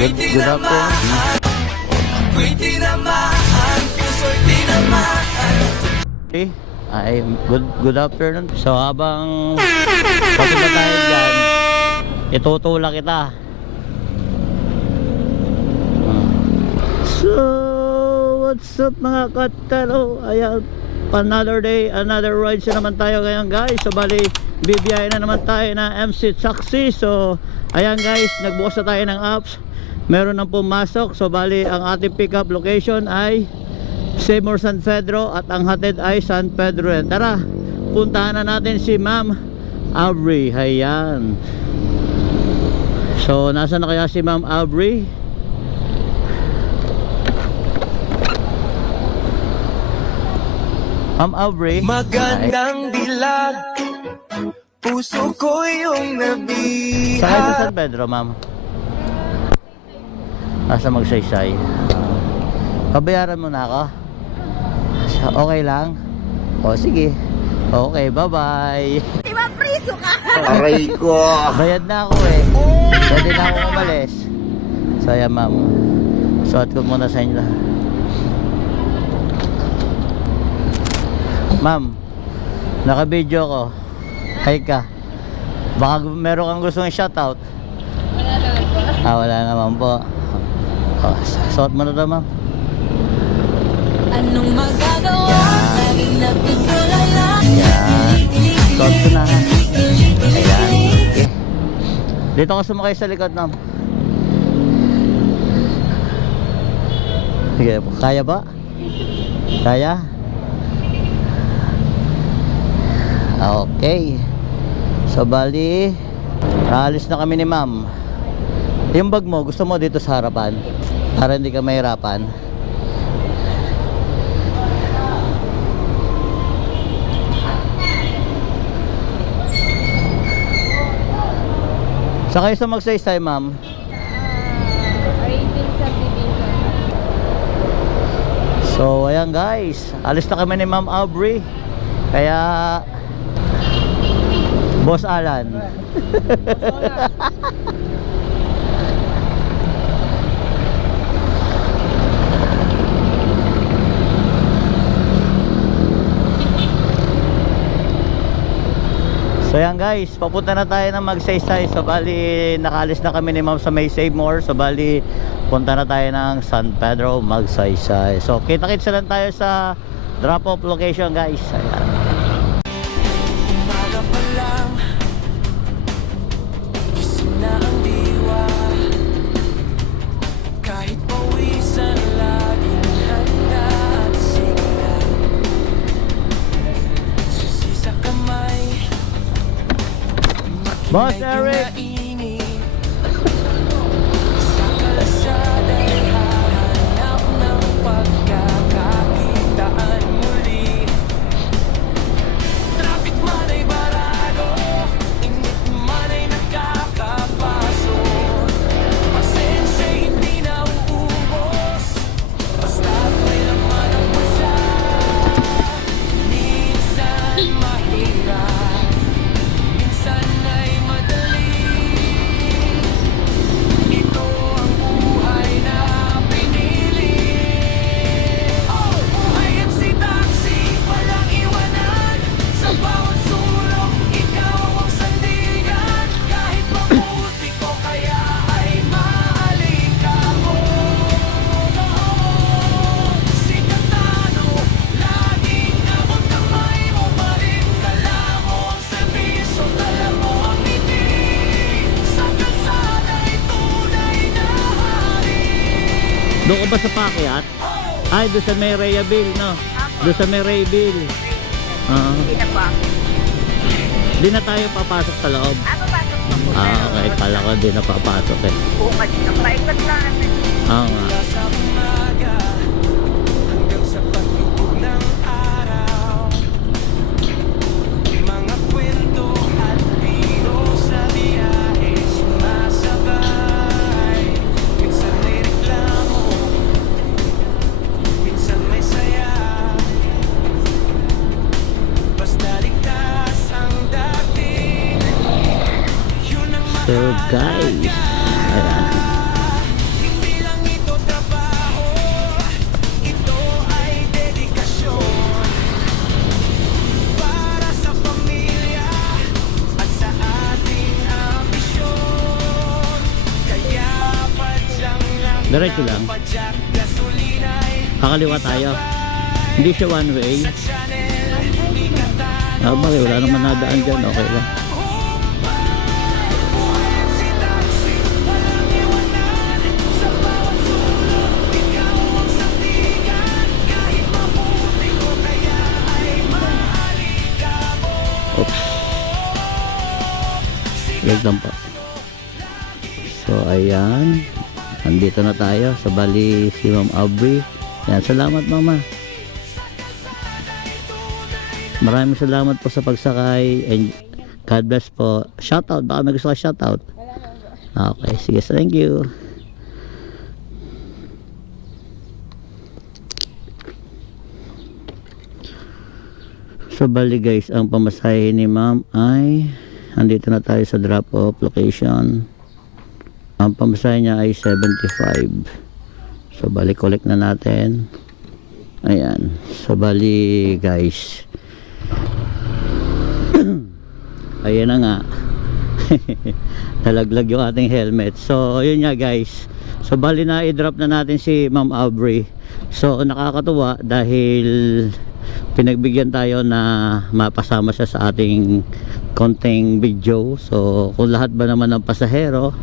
Good afternoon. Ay, good afternoon. So habang papunta tayo dyan, itutulak kita. So what's up mga kataro? Ayan, another day, another ride na naman tayo ngayon guys. So bali, bibiyahin na naman tayo na MC Taxi. So ayan guys, nagbukas na tayo ng apps. Meron nang pumasok. So bali, ang ating pickup location ay Seymour San Pedro at ang hatid ay San Pedro. Tara, puntahan na natin si Ma'am Aubrey. Ayan. So nasa na kaya si Ma'am Aubrey? Ma'am Aubrey, magandang dilag, puso ko yung nabiha. saan sa San Pedro, ma'am? Nasa Magsaysay. Pabayaran mo na ako? Okay lang? O sige. Okay, bye bye. Di ba priso ka? Aray ko. Bayad na ako eh. Pwede na ako umalis. So ayan ma'am, suot ko muna sa inyo. Ma'am, naka-video ko. Hi ka. Baka meron kang gustong shoutout. Wala naman po. Wala naman po. Oh, suot mo na to ma'am. Anong magagawa? Laging napitulala. Yan. Suot ko na. Ayan. Okay. Dito ka sumakay sa likod ma'am. Sige, kaya ba? Kaya? Okay. So bali, alis na kami ni ma'am. Yung bag mo, gusto mo dito sa harapan para hindi ka mahirapan. Sa kayo sa Magsaysay ma'am? Retail subdivision. So ayan guys, alis na kami ni Ma'am Aubrey. Kaya Boss Alan. So yan guys, papunta na tayo ng Magsaysay. So bali, nakaalis na kami ni Ma'am sa may Seymour. So bali, punta na tayo ng San Pedro, Magsaysay. So kita-kits lang tayo sa drop-off location guys. Ayan. Umaga pa lang, gising na ang diwa. Kahit pawisan, laging handa at sigla. Susi sa kamay, Boss Eric! sa kalasada'y hahanap ng pagkakakitaan muli. Traffic man ay barado, init man ay nagkakapaso. Pasensya'y hindi na uubos, basta't may laman ang pasa. Minsan mahirap, minsan ay madali. Ito ang buhay na pinili. Oh, buhay at si taxi, walang iwanan. Sa bawat sulok, ikaw ang sandigan. Kahit mabuti ko, kaya ay maalikan mo. Si Katano, laging abot kamay mo pa rin. Dala mo ang serbisyo, dala mo ang ngiti. Sa kalsada'y tunay na hari. Doon ka ba sa Pakyat? Ay, doon sa may Rayaville, no? Doon sa may Rayaville. Hindi na po. Di na tayo papasok sa loob. Papasok po po. Okay, kala ko di na papasok eh. Bukad na. Paikot lang. Oo nga. Mula sa umaga hanggang sa paglubog ng araw, mga kwento at biro sa biyahe sumasabay. Minsan may reklamo, minsan may saya. Basta ligtas ang dating. Yun ang So guys, ayan. Diretso lang. Padyak, gasolina ay Kakaliwa tayo. Hindi siya one way. Ah, bakit? Wala naman nadaan dyan. Okay lang. si taxi, walang iwanan. Sa bawat sulok, ikaw ang sandigan. Kahit mabuti ko kaya ay maalikabok. Oops. Wait lang po. So, ayan. Andito na tayo sa bali si Ma'am Aubrey. Yan, salamat mama. Maraming salamat po sa pagsakay and God bless po. Shoutout, baka may gusto ka shoutout. Okay, sige, thank you. So bali guys, ang pamasahe ni ma'am ay andito na tayo sa drop off location. Ang pamasahe niya ay 75. So bali collect na natin. Ayan. So bali guys, ayan na nga. Nalaglag yung ating helmet. So yun nga guys. So bali na i-drop na natin si Ma'am Aubrey. So nakakatuwa dahil pinagbigyan tayo na mapasama siya sa ating konting video. So kung lahat ba naman ng pasahero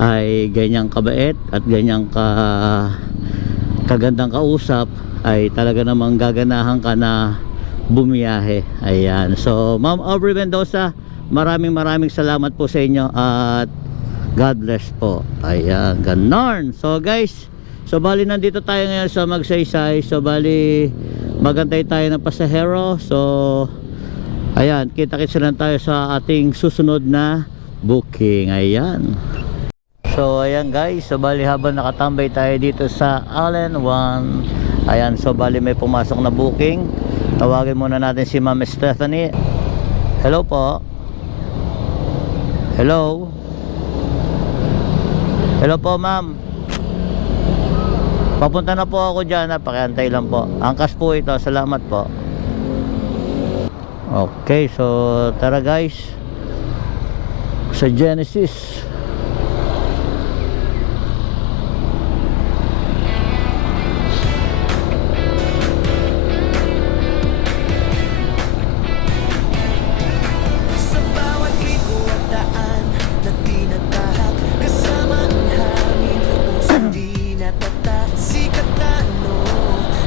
ay ganyang kabait at ganyang kagandang kausap, ay talaga namang gaganahan ka na bumiyahe. Ayan. So Ma'am Aubrey Mendoza, maraming salamat po sa inyo at God bless po. Ayan, ganon. So guys, so bali nandito tayo ngayon sa Magsaysay. So bali magantay tayo ng pasahero. So ayan, kita-kits lang tayo sa ating susunod na booking. Ayan. So ayan guys, so bali habang nakatambay tayo dito sa Allen 1, ayan, so bali may pumasok na booking. Tawagin muna natin si Ma'am Stephanie. Hello po. Hello. Hello po ma'am. Papunta na po ako dyan, pakiantay lang po. Angkas po ito, salamat po. Okay, so tara guys sa Genesis. Sa bawat ligo at daan na tinatahak, kasama ang hangin, pusong di natata. Sikat na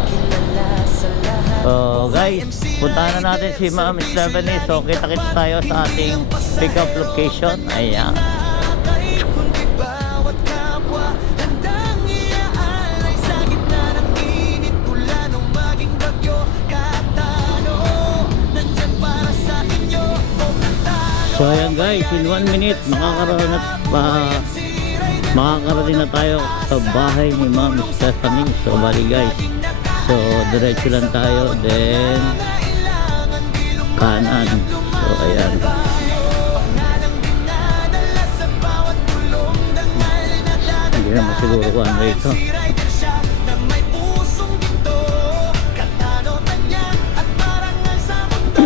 kilala sa lahat. So guys, puntahan na natin si Ma'am Stephanie. So kita-kits tayo sa ating pick up location. Ayan. Kundi bawat kapwa handang iaalay sa gitna ng init, mula nung maging bagyo. Kahit ano, nandyan para sa inyo. O katano, So ayan guys, in 1 minute makakarating na tayo sa bahay ni Ma'am Stephanie. So bali guys, so diretso lang tayo, then kanan. So ayan. dinadala sa bawat tulong, dangal na dagat. Hindi naman siguro kung ano ito. Si rider siya na may pusong ginto, katano tanya at parangal sa mundo.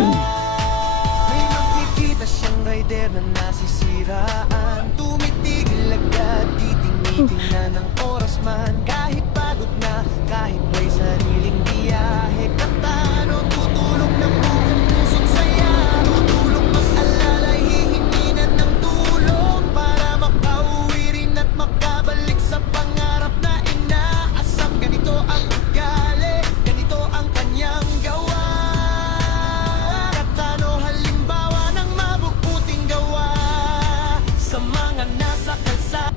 May makikita siyang rider na nasisiraan, tumitigil agad, titingin ng oras man. Kahit pagod na, kahit may sariling biyahe, katano tutulong ng buong pusong saya. Tutulong mag-alala, hihinginan ng tulong para makauwi rin at makabalik sa pangarap na inaasam. Ganito ang ugali, ganito ang kanyang gawa. Katano halimbawa ng mabubuting gawa sa mga nasa kalsada.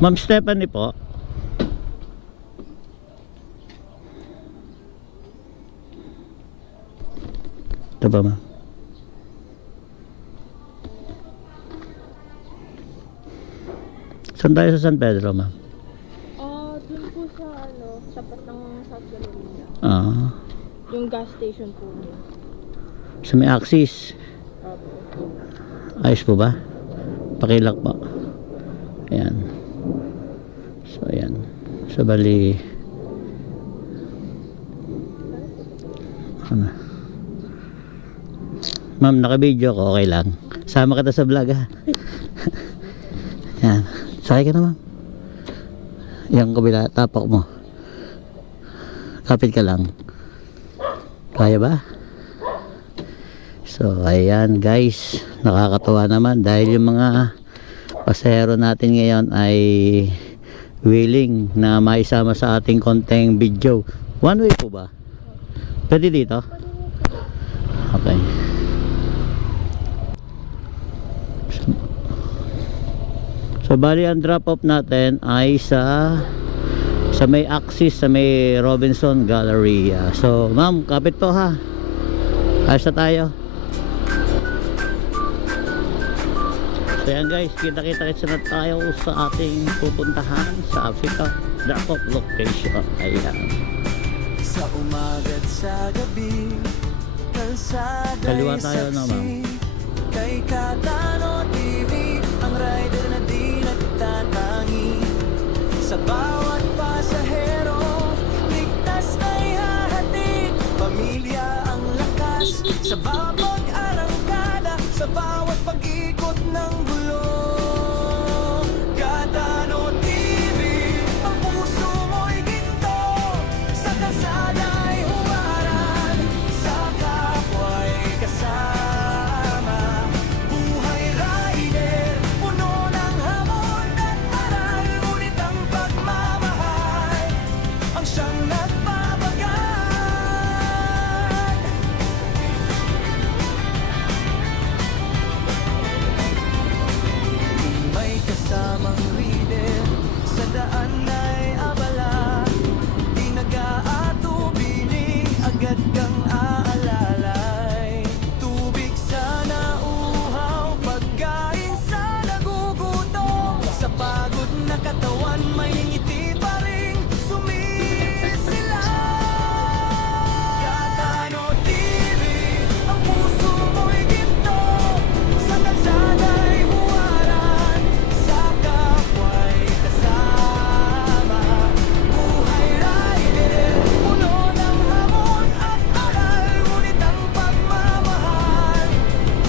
Ma'am Stephanie po. Ito ba ma'am? Saan tayo sa San Pedro ma'am? Dun po sa tapat ng South Carolina. Ah, Yung gas station po niya. sa may Axis. Ayos po ba? Pakilak po. Ayan. So ayan. So bali ano? Ma'am, naka-video ko, okay lang. Sama kita sa vlog ha. Ayan. Sakay ka na ma'am. Yung kabila, tapak mo. Kapit ka lang. Kaya ba? So, ayan guys. Nakakatuwa naman dahil yung mga pasahero natin ngayon ay willing na maisama sa ating konting video. One way po ba? Pwede dito? Okay. So bali ang drop off natin ay sa may Axis, sa may Robinson Galleria. So ma'am, kapit po ha. Ayos na tayo. So yan guys, kita-kita na tayo sa ating pupuntahan sa Africa drop off location. Ayan. Sa umaga't sa gabi, kalsada'y Kaliwa tayo na, ma'am. saksi. Kay Katano TV, ang rider na di nagtatangi. Sa bawat pasahero, ligtas na ihahatid. Pamilya ang lakas, sa bawat pag-arangkada, sa bawat pag-ikot ng gulong. Katano TV, ang puso mo'y ginto. Sa kalsada'y huwaran, sa kapwa'y kasama. Buhay rider, puno ng hamon at aral. Ngunit ang pagmamahal, ang siyang nagpapagal. May kasamang reader, sa daan ay abala. Di nag-aatubiling, agad kang aalalay. Tubig sa nauhaw, pagkain sa nagugutom. Sa pagod na katawan, may ngiti pa rin sumisilay. Katano TV, ang puso mo'y ginto. Sa kalsada'y huwaran, sa kapwa'y kasama. Buhay rider, puno ng hamon at aral. Ngunit ang pagmamahal,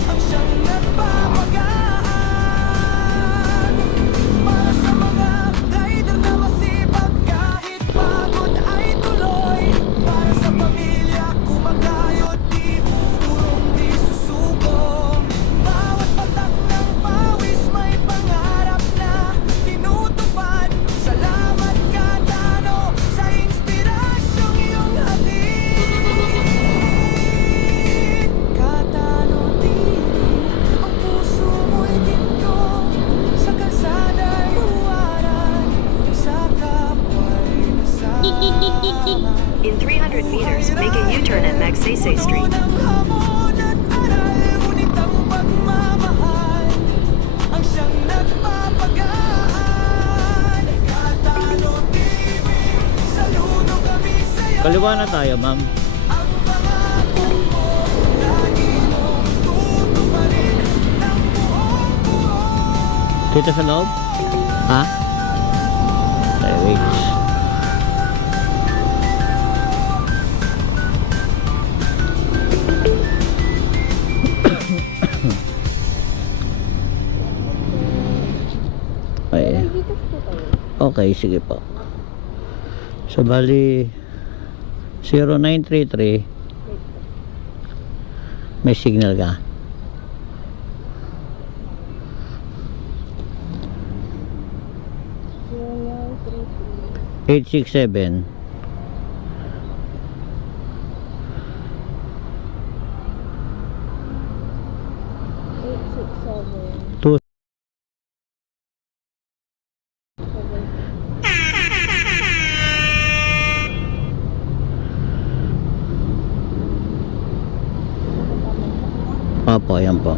ang siyang nagpapagaan. Para sa mga rider na masipag, kahit pagod ay tuloy. Para sa pamilya, kumakayod, di purong di susuko. Bawat patak ng pawis, may pangarap na tinutupad. Salamat Katano, sa inspirasyong iyong hatid. Katano TV, ang puso mo'y ginto. Sa kalsada'y huwaran, sa kapwa'y kasama. In 300 meters, make a U-turn at Magsaysay Street. Puno ng hamon at aral, ngunit ang pagmamahal, ang siyang nagpapagaan. Katano TV, saludo kami sa'yo. Kaliwa na tayo ma'am. Ang pangako mo, lagi mong tutuparin ng buong buo. Dito sa loob? Ha? Okay, wait. Okay. Dito po tayo. Okay, sige po. So bali 0933 may signal ka. Yung 867 867. 2 Opo, ayan po.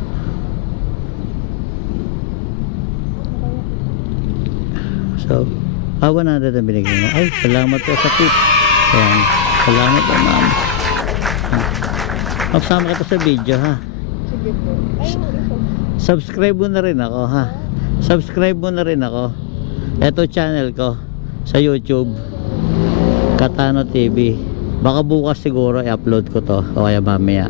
So, 100 ang binigyan mo. Ay, salamat po sa tip. Ayan. Salamat po, ma'am. Magsama ka to sa video, ha? Sige po. Ay, yung isa. Subscribe mo na rin ako, ha? Subscribe mo na rin ako. Ito channel ko sa YouTube. Katano TV. Baka bukas siguro i-upload ko to. O kaya mamaya.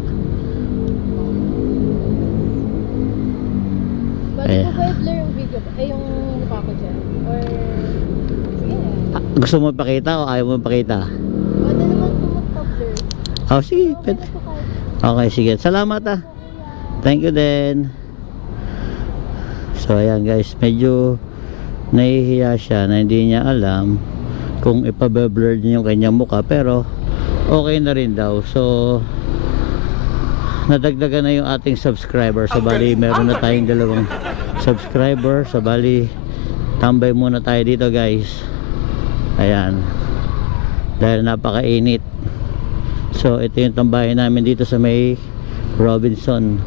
Bali Eh. po ba i-blur yung video? Ay, yung mukha ko dyan? Or, sige na. Gusto mo pakita o ayaw mo pakita? Pwede naman po mag-blur. Oh, sige, Okay pwede. na po kahit. Okay, sige. Salamat ah. Thank you din. So ayan guys, medyo nahihiya siya na hindi niya alam kung ipablur niya yung kanyang mukha, pero okay na rin daw. So nadagdagan na yung ating subscriber. So bali meron na tayong 2 subscriber. So bali tambay muna tayo dito guys. Ayan, dahil napakainit. So ito yung tambayan namin dito sa may Robinson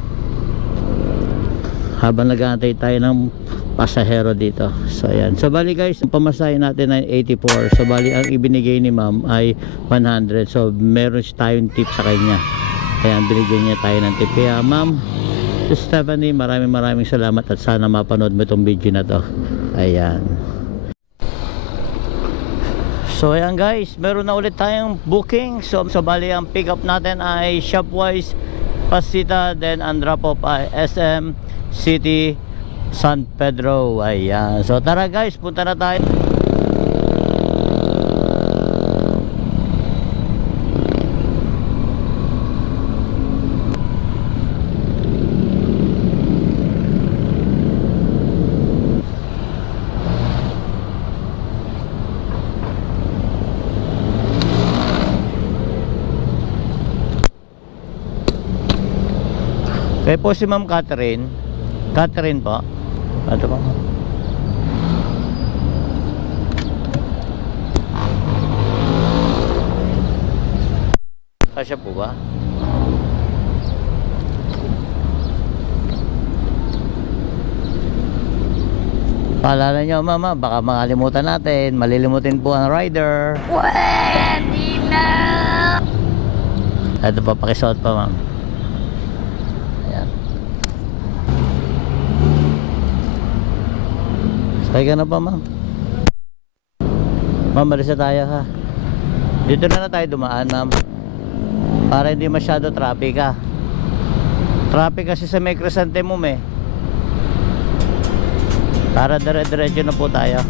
habang nag-aantay tayo ng pasahero dito. So ayan, so bali guys, ang pamasahe natin ay 84. So bali ang ibinigay ni ma'am ay 100. So meron tayong tip sa kanya. Ayan, binigyan niya tayo ng tip. Kaya ma'am Stephanie, maraming salamat at sana mapanood mo itong video na to. Ayan. So ayan guys, meron na ulit tayong booking. So bali ang pick up natin ay Shopwise Pasita, then ang drop off ay SM City San Pedro. Ayan, so tara guys, punta na tayo. Kaya po si Ma'am Catherine. Catherine po. Ito po. Kasya po ba? Paalala nyo mama, baka makalimutan natin. Malilimutin po ang rider. Pwede na! Ito po, pakisuot pa ma'am. Sakay ka na pa ma'am. Ma'am, balis na tayo ha. Dito na tayo dumaan ma'am, para hindi masyado traffic ha. Traffic kasi sa may Chrysanthemum eh. Para dire-diretso na po tayo.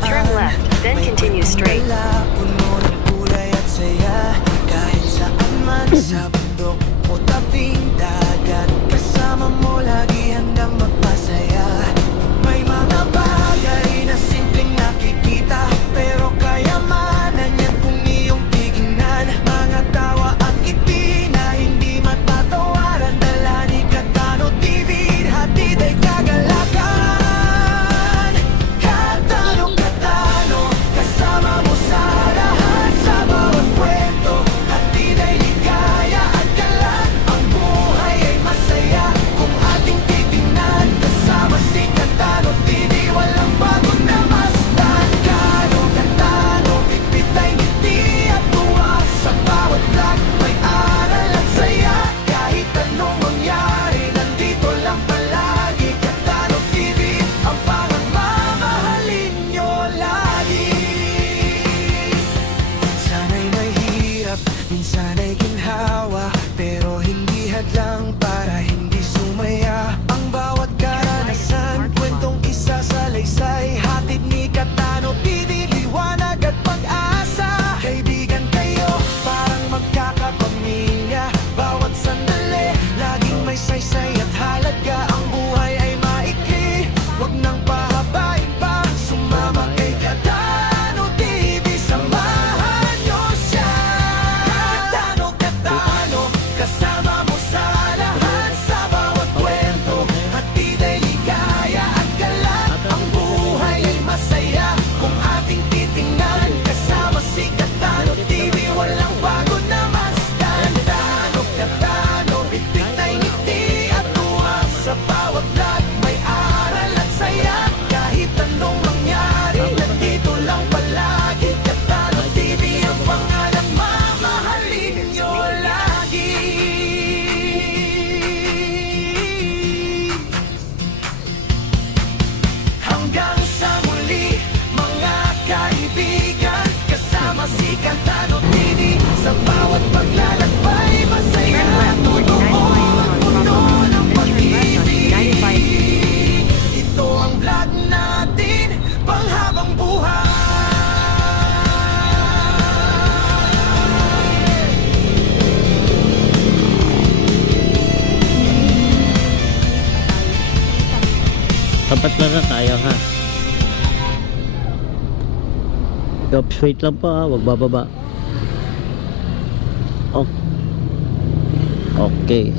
Turn left, then continue straight. Puno ng kulay at saya. Kahit saan man sa bundok o tabing dagat, kasama mo lagi handang magpasaya. May mga bagay na simpleng nakikita, pero kayamanan yan kung iyong tignan. Mga tawa at ngiti na hindi matatawaran, dala ni Katano TV, hatid ay kagalakan. Katano, Katano, kasama mo sa Tapat lang na tayo ha. Oops, wait lang po ha, huwag bababa. Okay.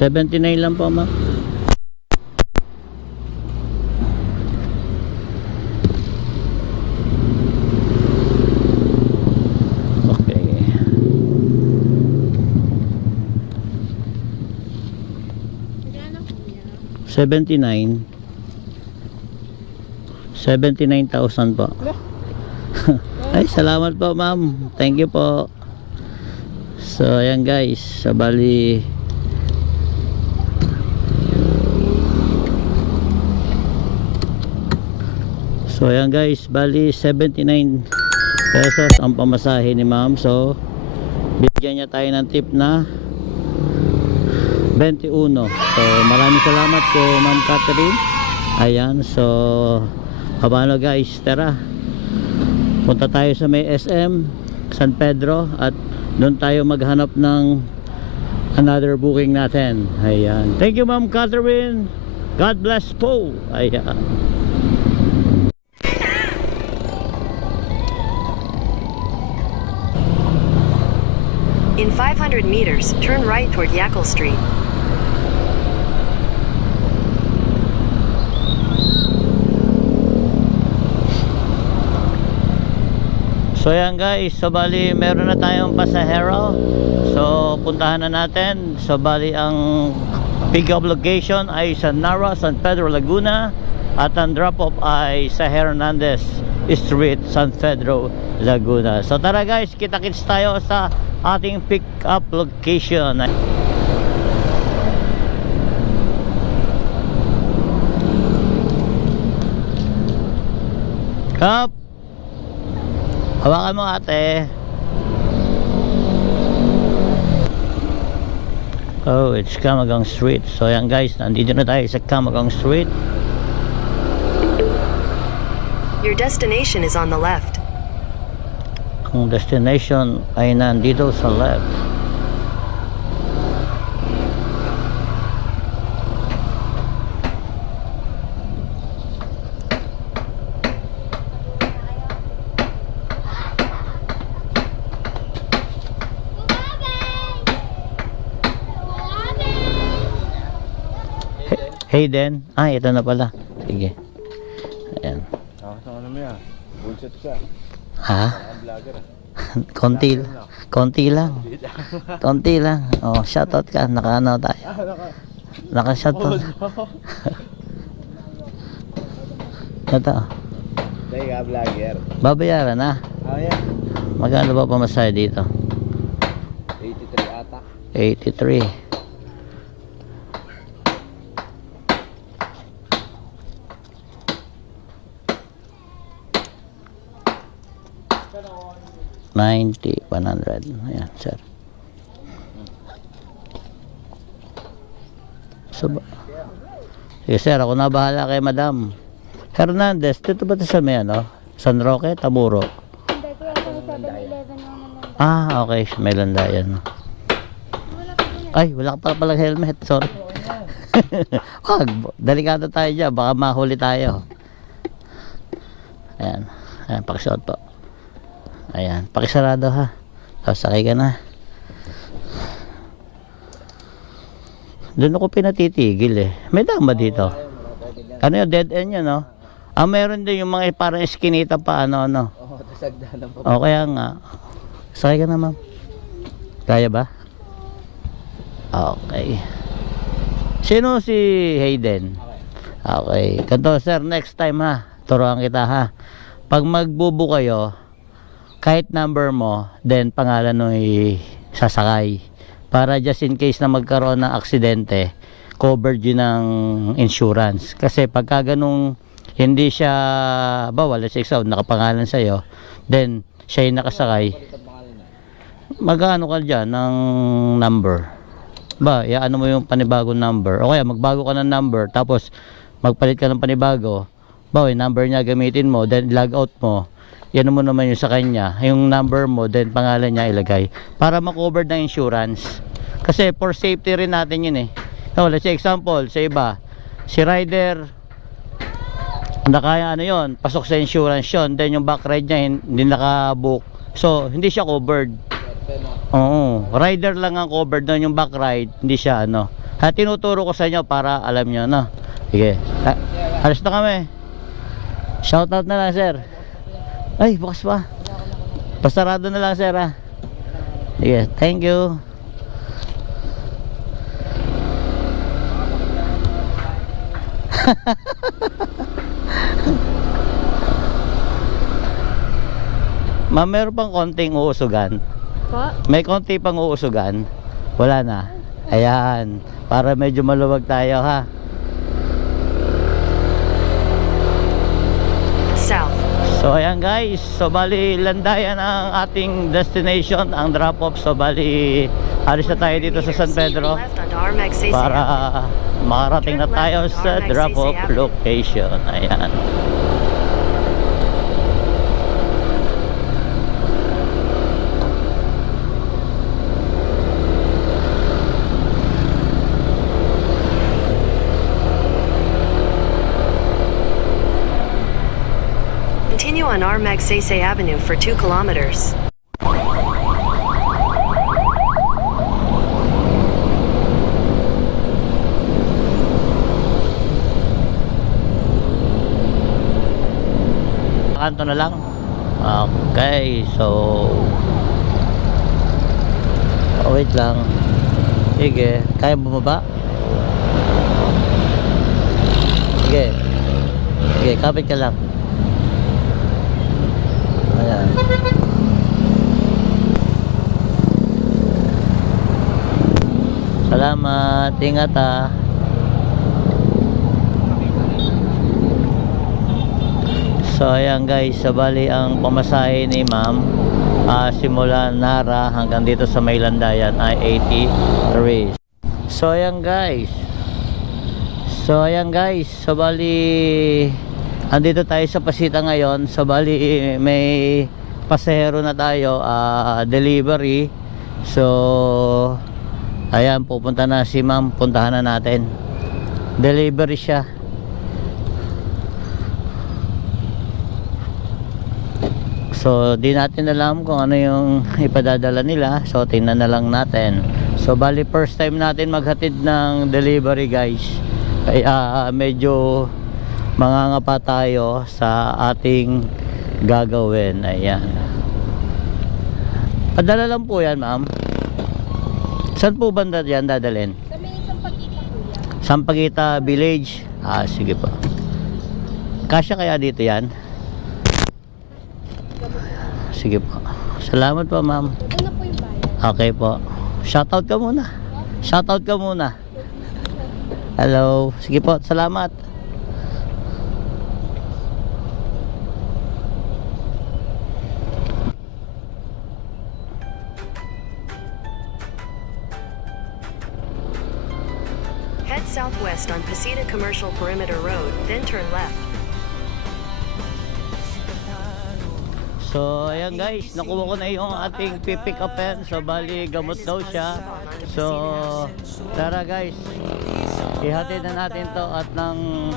$79 lang po ma. Okay. Magkano kuya? 79,000 po. Ay, salamat po ma'am. Thank you po. So ayan guys, sa bali So ayan guys, bali 79 pesos ang pamasahe ni ma'am. So bigyan niya tayo ng tip na 21. So maraming salamat kay Ma'am Catherine. Ayan, so paano guys, tara punta tayo sa may SM San Pedro at doon tayo maghanap ng another booking natin. Ayan, thank you Ma'am Catherine, God bless po. Ayan. In 500 meters, turn right toward Yackle Street. So yan guys, so bali meron na tayong pasahero. So puntahan na natin. So bali ang pick up location ay sa Nara, San Pedro, Laguna. At ang drop off ay sa Hernandez Street, San Pedro, Laguna. So tara guys, kita-kits tayo sa ating pick up location. Up. Hawakan mo ate. Oh, it's Camagang Street. So yan guys, nandito na tayo sa Camagang Street. Your destination is on the left. Ang destination ay nandito sa left. Hayden. Ah, ito na pala. Sige. Ayan. Ano mo yan? Bullshit ka. Ha? Konti lang. Konti lang. Oh, shoutout ka. Naka-ano tayo. Naka-shoutout. Ito. Teka, vlogger. Babayaran na. Oh, yeah. Magkano ba pamasahe dito? 83 ata. 83. $90, $100. Ayan, sir. So, sige, sir, ako na bahala kay Madam Hernandez. Dito ba ito sa may ano? San Roque, Taburo? Hindi, kuya, sa 7-Eleven naman lang. Ah, okay. May landayan. Ay, wala ka pala helmet. Sorry. Wag, delikado tayo dyan. Baka mahuli tayo. Ayan. Ayan, pakisuot po. Ayan, pakisarado ha. Tapos sakay ka na. Doon ako pinatitigil eh. May dama dito. Ano yung dead end yun, no? Ah, meron din yung mga parang eskinita pa, ano. Oo, tasagdanan pa. O, kaya nga. Sakay ka na, ma'am. Kaya ba? Okay. Sino si Hayden? Okay. Ganito, sir, next time ha. Turuan kita ha. Pag magbubo kayo, kahit number mo, then pangalan nung sasakay. Para just in case na magkaroon ng aksidente, covered yun ng insurance. Kasi pagka ganung hindi siya bawal, let's say ikaw, nakapangalan sa'yo, then siya yung nakasakay, Magano ka dyan ng number? Ba, iaano mo yung panibagong number. O kaya magbago ka ng number, tapos magpalit ka ng panibago. Ba, yung number niya gamitin mo, then log out mo. Yan mo naman yung sa kanya. Yung number mo, then pangalan niya ilagay. Para makover ng insurance. Kasi for safety rin natin yun eh. So, let's say example, sa iba, si rider, nakaya ano yun, pasok sa insurance yun, then yung back ride niya hindi nakabook. So, hindi siya covered. Oo, rider lang ang covered doon, yung back ride hindi siya ano. At tinuturo ko sa inyo para alam nyo, no? Sige, alas na kami. Shoutout na lang, sir. Ay, bukas pa. Pasarado na lang, sir, ha. Sige, thank you. Ma'am, meron pang konting uusugan. Po? May konti pang uusugan. Wala na. Ayan. Para medyo maluwag tayo, ha. South. So ayan guys. So bali landayan ang ating destination, ang drop off. So bali alis na tayo dito sa San Pedro Left onto Armac Sese para Avenue. makarating na tayo sa drop off location. Ayan. Continue on Armac Sese Avenue for 2 kilometers. Kanto na lang. Okay, so wait lang. Sige, kaya bumaba? Sige. Sige, kapit ka lang. Ayan. Salamat, ingat ah. So ayan guys, so bali ang pamasahe ni ma'am simula Nara hanggang dito sa Maylandayan ay 83. So ayan guys. So bali andito tayo sa Pasita ngayon. So bali may pasahero na tayo, delivery. So ayan, pupunta na si ma'am, puntahan na natin. Delivery siya. So di natin alam kung ano yung ipadadala nila. So tingnan na lang natin. So bali first time natin maghatid ng delivery guys. Kaya medyo mangangapa tayo sa ating gagawin. Ayan. Padala lang po yan ma'am. Saan po banda yan dadalhin? Sa may Sampaguita po yan. Sampaguita Village. Sige po. Kasya kaya dito yan? Sige po. Salamat po ma'am. Doon na po yung bayan. Okay po. Shoutout ka muna. Shoutout ka muna. Hello. Sige po. Salamat. Head southwest on Pasita Commercial Perimeter Road, then turn left. So ayan guys, nakuha ko na yung ating pipick upan. So bali gamot daw siya. So tara guys, ihatid na natin to at nang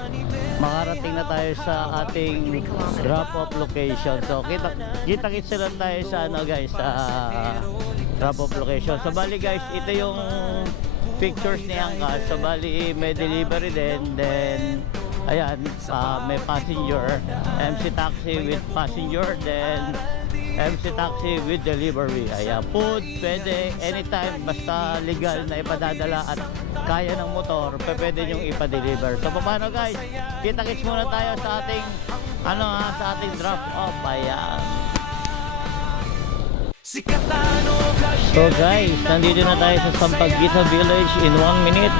makarating na tayo sa ating drop off location. So kita-kits lang tayo sa ano guys, sa drop off location. So bali guys, ito yung pictures ni Angka. So bali may delivery din, then ayan, may passenger, MC taxi with passenger, then MC taxi with delivery. Ayan, food pwede anytime basta legal na ipadadala at kaya ng motor, pwede nyo ipa-deliver. So paano guys, kita-kits muna tayo sa ating sa ating drop off. Ayan. So guys, nandito na tayo sa Sampaguita Village in 1 minute.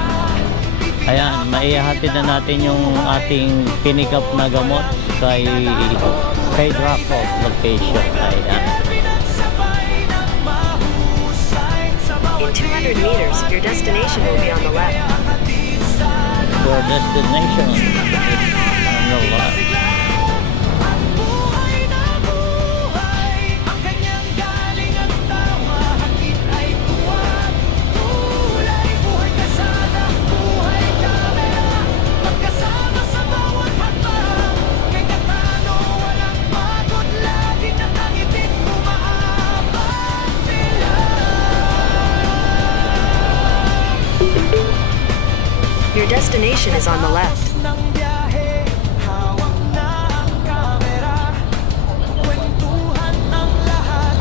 Ayan, maihatid na natin yung ating pinick up na gamot kay drop off location. Ayan. In 200 meters, your destination will be on the left. Your destination is on the left. Ang buhay na buhay, ang kanyang galing at tawa, hakit ay tuwa. Kulay, buhay kasada, buhay kamera, magkasama sa bawat hakbang. Kay Katano walang pagod, laging nakangitin, umaabang sila. Your destination is on the left. Tapos ng biyahe, hawak na ang kamera, kwentuhan ang lahat,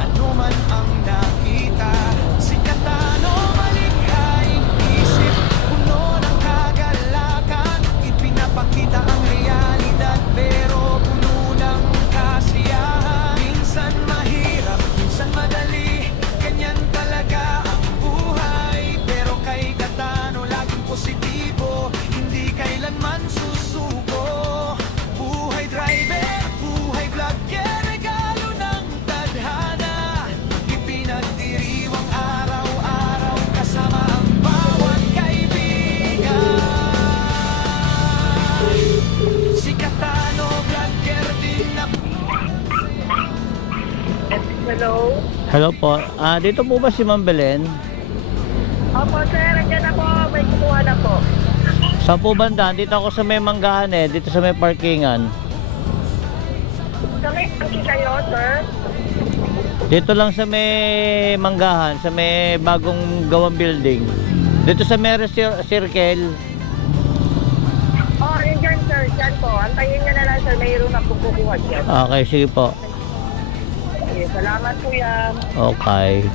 ano man ang nakita. Si Katano malikhaing isip, puno ng kagalakan, ipinapakita ang realidad pero puno ng kasiyahan. Minsan mahirap, minsan madali, ganyan talaga ang buhay. Pero kay Katano laging positibo, hindi kailanman susuko. Buhay driver, buhay vlogger, regalo ng tadhana, ipinagdiriwang araw-araw kasama ang bawat kaibigan. Si Katano vlogger din na. Hello? Hello po. Dito po ba si Ma'am Belen? Opo sir, andyan ako. May kumuha na po. Saan po banda? Dito ako sa may manggahan dito sa may parkingan. Kami, ang kayo sir? Dito lang sa may manggahan, sa may bagong gawang building. Dito sa may circle. Oh, yun dyan sir. Dyan po. Antayin nyo na lang sir. Mayroon na po kukuha dyan. Okay, sige po. Okay, salamat po yan. Okay.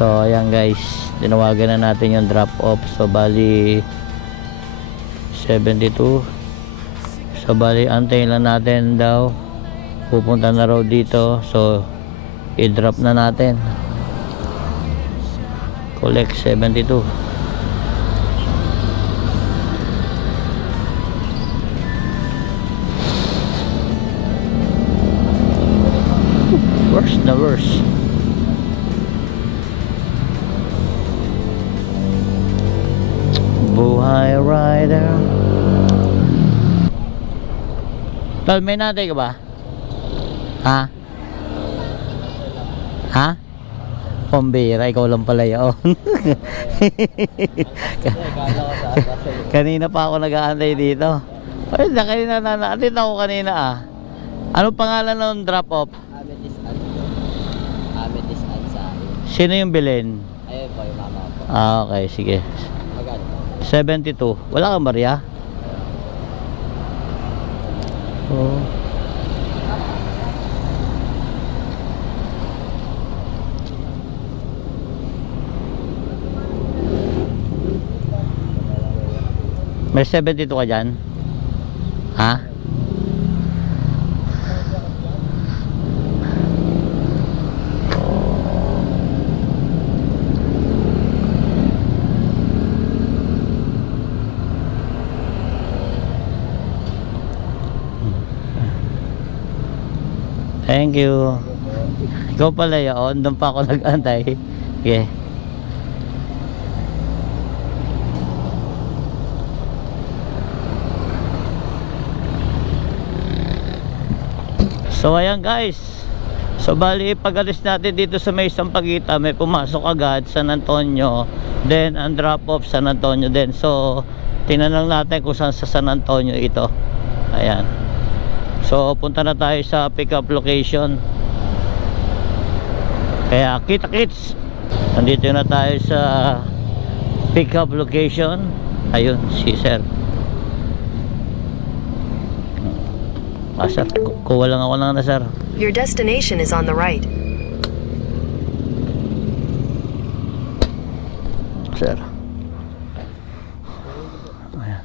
So ayan guys, tinawagan na natin yung drop off. So bali 72. So bali antayin lang natin daw. Pupunta na raw dito. So i-drop na natin. Collect 72. Worst na worst. Buhay rider. Tol, may natay ka ba? Ha? Ha? Pambira, ikaw lang pala yun. Kanina pa ako nag-aantay dito. Ay, kanina na-attend ako kanina Ano pangalan ng drop off? Amethyst sa akin. Sino yung bilhin? Ayun po yung mama ko. Okay, sige. Magkano po? 72. Wala kang barya? Oh. May 72 ka dyan? Ha? Thank you. Ikaw pala yun. Doon pa ako nag-antay. Okay. So ayan guys. So bali pag-alis natin dito sa may Sampaguita, may pumasok agad San Antonio, then ang drop off San Antonio din. So tinanong natin kung saan sa San Antonio ito. Ayan. So punta na tayo sa pick up location. Kaya kita-kits. Nandito na tayo sa pick up location. Ayun si sir. Sir, kuha lang ako ng sir. Your destination is on the right. Sir. Ayan.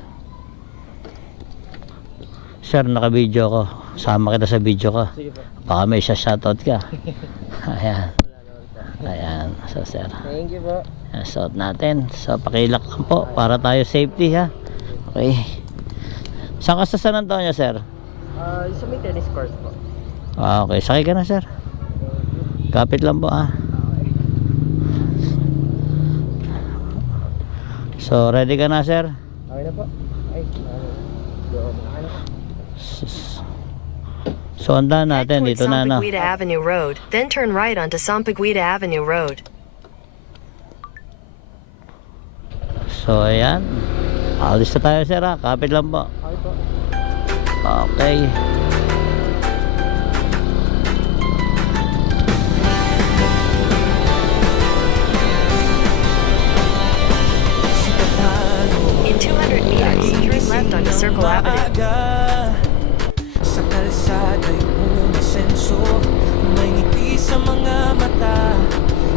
Sir, naka-video ko. Sama kita sa video ko. Baka may shoutout ka. Ayan. Ayan. So sir. Thank you po. Suot natin. So pakilak lang po para tayo safety ha. Okay. Saan ka sa San Antonio sir? Sa may tennis court po. Okay, sakay ka na sir. Kapit lang po ah. So ready ka na sir? Okay na po. Ay, So andan Head natin towards dito na no. Sampaguita Avenue Road, then turn right onto Sampaguita Avenue Road. So ayan. Alis na tayo sir ah. Kapit lang po. Okay po. Okay. In 200 meters, turn left onto Circle Avenue. Sa kalsada'y umasenso, may ngiti sa mga mata.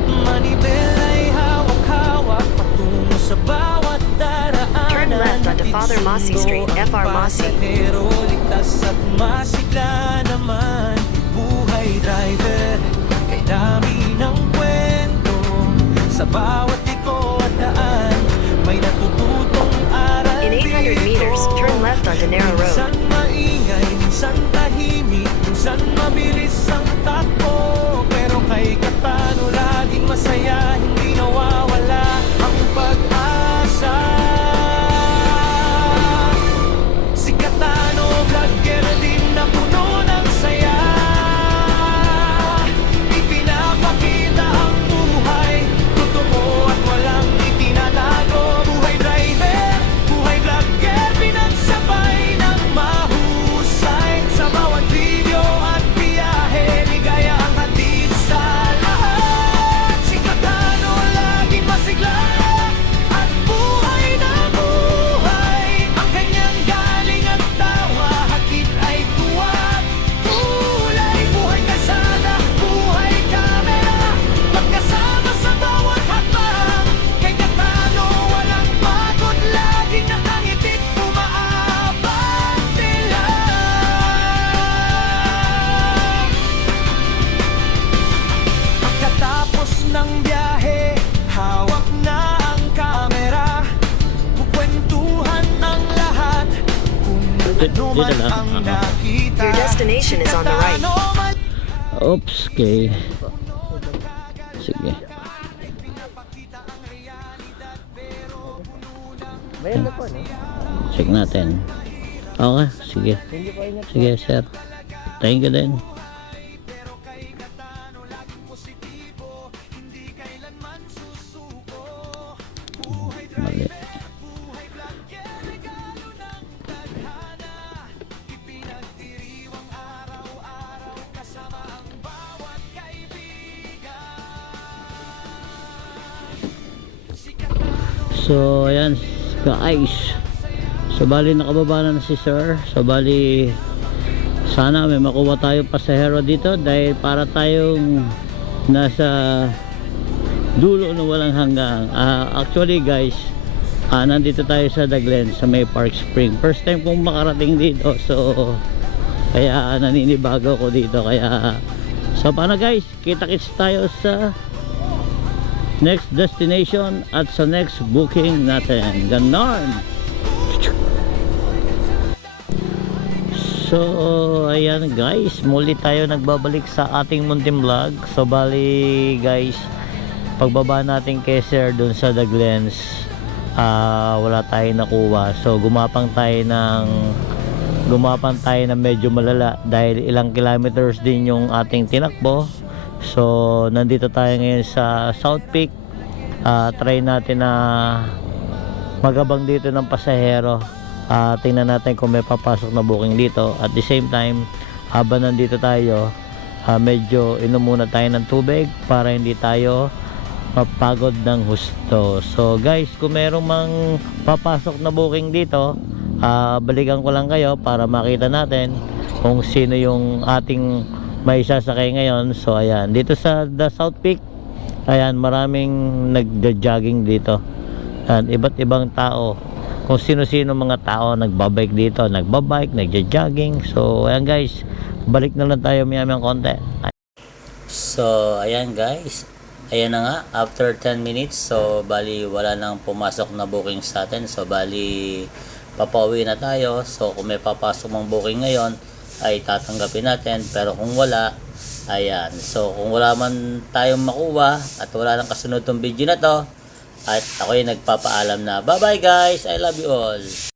Manibel ay hawak-hawak patungo sa bawat daraanan. Turn left onto Father Masi Street, FR Masi. Pasahero, ligtas at masigla naman. Buhay driver, kay dami ng kwento. Sa bawat liko at daan, may natututong aral. In 800 meters, turn left onto Narrow Road. Minsan maingay, minsan tahimik, minsan mabilis ang takbo. Pero kay Katano laging masaya, hindi nawawala ang pag-asa. Si Katano, vlogger din na puno ng saya. Ipinapakita ang buhay, totoo at walang itinatago. Buhay driver, buhay vlogger, pinagsabay ng mahusay. Sa bawat video at biyahe, ligaya ang hatid sa lahat. Si Katano laging masigla at buhay na buhay. Ang kanyang galing at tawa, hatid ay tuwa at kulay. Buhay kalsada, buhay kamera, magkasama sa bawat hakbang. Kay Katano walang pagod, laging nakangiti, umaabante lang. Pagkatapos ng biyahe, hawak na ang kamera. Kukwentuhan ang lahat kung ano man Dito lang. ang nakita. Your destination is on the right. Katano man Oops, okay. Sige. Bayan na po, no? Check natin. Okay, sige. Hindi po ingat. Sige sir. Thank you din. Mali. So ayan guys. So bali nakababa na si sir. So bali sana may makuha tayong pasahero dito dahil para tayong nasa dulo na walang hanggang. Actually guys, nandito tayo sa Daglen sa may Park Spring. First time kong makarating dito, so kaya naninibago ko dito. Kaya so paano guys, kita-kits tayo sa next destination at sa next booking natin. Ganon. So ayan guys, muli tayo nagbabalik sa ating munting vlog. So bali guys, pagbaba natin kay sir dun sa Daglens, wala tayong nakuha. So gumapang tayo ng medyo malala dahil ilang kilometers din yung ating tinakbo. So nandito tayo ngayon sa South Peak. Try natin na magabang dito ng pasahero. Tingnan natin kung may papasok na booking dito. At the same time, habang nandito tayo, medyo inom muna tayo ng tubig para hindi tayo mapagod ng husto. So guys, kung merong mang papasok na booking dito, balikan ko lang kayo para makita natin kung sino yung ating may sasakay ngayon. So ayan, dito sa the South Peak, ayan, maraming nagja-jogging dito. Ayan, iba't ibang tao, kung sino-sino mga tao nagbabike dito, nagja-jogging. So ayan guys, balik na lang tayo maya-maya konti. So ayan guys, ayan na nga, after 10 minutes, so bali wala nang pumasok na booking sa atin. So bali papauwi na tayo. So kung may papasok mong booking ngayon, ay tatanggapin natin. Pero kung wala, ayan. So kung wala man tayong makuha at wala nang kasunod tong video na to, at ako'y nagpapaalam na bye bye guys, I love you all.